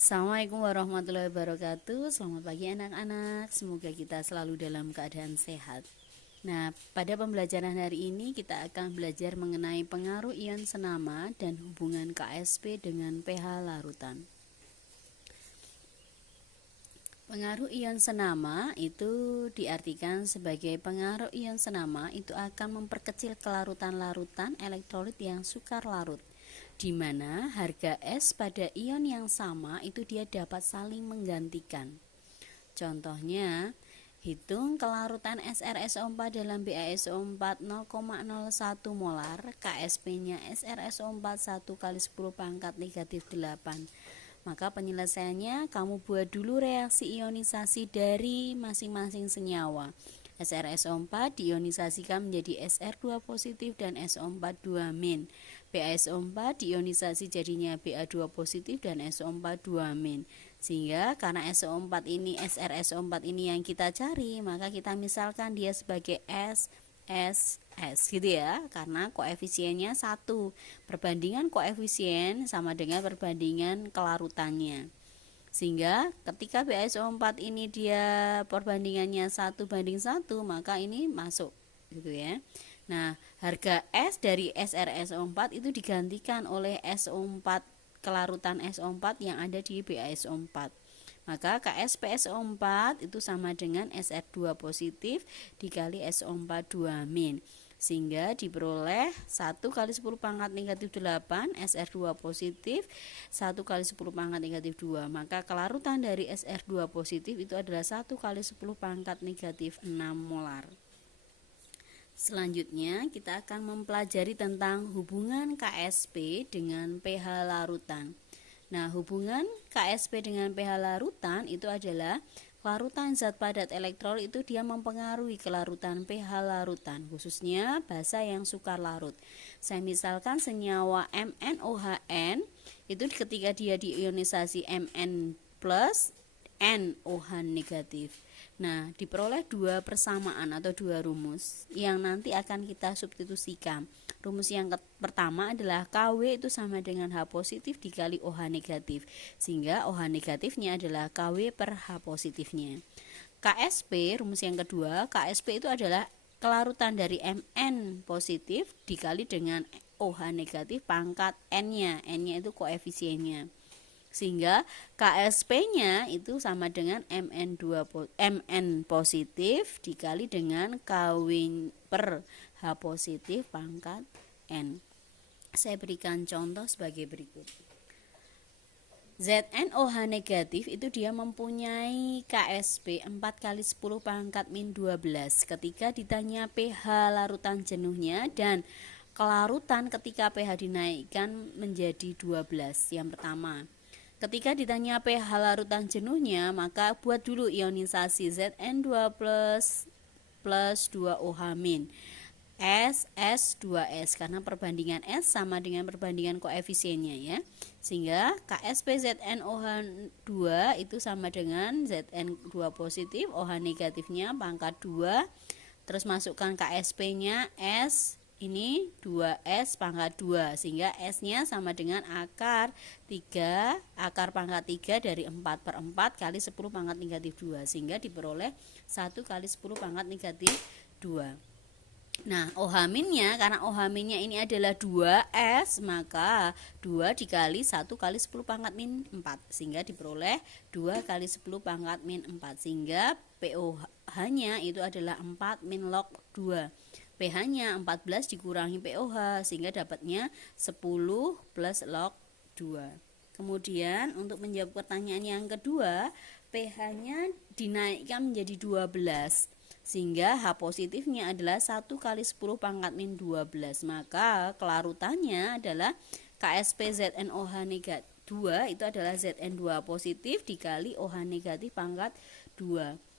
Assalamualaikum warahmatullahi wabarakatuh. Selamat pagi anak-anak. Semoga kita selalu dalam keadaan sehat. Nah, pada pembelajaran hari ini kita akan belajar mengenai pengaruh ion senama dan hubungan KsP dengan pH larutan. Pengaruh ion senama itu diartikan sebagai pengaruh ion senama itu akan memperkecil kelarutan-larutan elektrolit yang sukar larut, di mana harga S pada ion yang sama itu dia dapat saling menggantikan. Contohnya, hitung kelarutan SrSO4 dalam BaSO4 0,01 molar, KsP-nya SrSO4 1 kali 10 pangkat negatif 8. Maka penyelesaiannya kamu buat dulu reaksi ionisasi dari masing-masing senyawa. SrSO4 diionisasikan menjadi Sr2 positif dan SO4 2-. BaSO4 diionisasi jadinya Ba2 positif dan SO4 2-. Sehingga karena SO4 ini SrSO4 ini yang kita cari, maka kita misalkan dia sebagai S gitu ya, karena koefisiennya 1. Perbandingan koefisien sama dengan perbandingan kelarutannya. Sehingga ketika BaSO4 ini dia perbandingannya 1:1, maka ini masuk gitu ya. Nah, harga S dari SrSO4 itu digantikan oleh SO4, kelarutan SO4 yang ada di BaSO4. Maka KsPSO4 itu sama dengan Sr2 positif dikali SO4 2-. Sehingga diperoleh 1 kali 10 pangkat negatif 8 Sr2 positif 1 kali 10 pangkat negatif 2. Maka kelarutan dari Sr2 positif itu adalah 1 kali 10 pangkat negatif 6 molar. Selanjutnya kita akan mempelajari tentang hubungan KsP dengan pH larutan. Nah, hubungan KsP dengan pH larutan itu adalah larutan zat padat elektrolit itu dia mempengaruhi kelarutan pH larutan, khususnya basa yang sukar larut. Saya misalkan senyawa MnOHN itu ketika dia diionisasi Mn plus NOH negatif. Nah, diperoleh dua persamaan atau dua rumus yang nanti akan kita substitusikan. Rumus yang pertama adalah Kw itu sama dengan H positif dikali OH negatif, sehingga OH negatifnya adalah Kw per H positifnya. KsP, rumus yang kedua, KsP itu adalah kelarutan dari Mn positif dikali dengan OH negatif pangkat N-nya. N-nya itu koefisiennya. Sehingga KsP-nya itu sama dengan Mn positif dikali dengan Kw per H positif pangkat N. Saya berikan contoh sebagai berikut. ZnOH negatif itu dia mempunyai KsP 4 kali 10 pangkat min 12 ketika ditanya pH larutan jenuhnya dan kelarutan ketika pH dinaikkan menjadi 12. Yang pertama, ketika ditanya pH larutan jenuhnya, maka buat dulu ionisasi Zn2 plus 2OH-. S2S karena perbandingan S sama dengan perbandingan koefisiennya ya. Sehingga KsP ZnOH2 itu sama dengan Zn2 positif, OH negatifnya pangkat 2. Terus masukkan KsP-nya S ini 2S pangkat 2, sehingga S-nya sama dengan akar 3, akar pangkat 3 dari 4 per 4 kali 10 pangkat negatif 2, sehingga diperoleh 1 kali 10 pangkat negatif 2. Nah, OH-nya karena OH-nya ini adalah 2S, maka 2 dikali 1 kali 10 pangkat min 4, sehingga diperoleh 2 kali 10 pangkat min 4, sehingga POH-nya itu adalah 4 min log 2. pH-nya 14 dikurangi POH sehingga dapatnya 10 plus log 2. Kemudian untuk menjawab pertanyaan yang kedua, pH-nya dinaikkan menjadi 12 sehingga H positifnya adalah 1 kali 10 pangkat min 12. Maka kelarutannya adalah KsP ZnOH negatif 2 itu adalah Zn2 positif dikali OH negatif pangkat 2.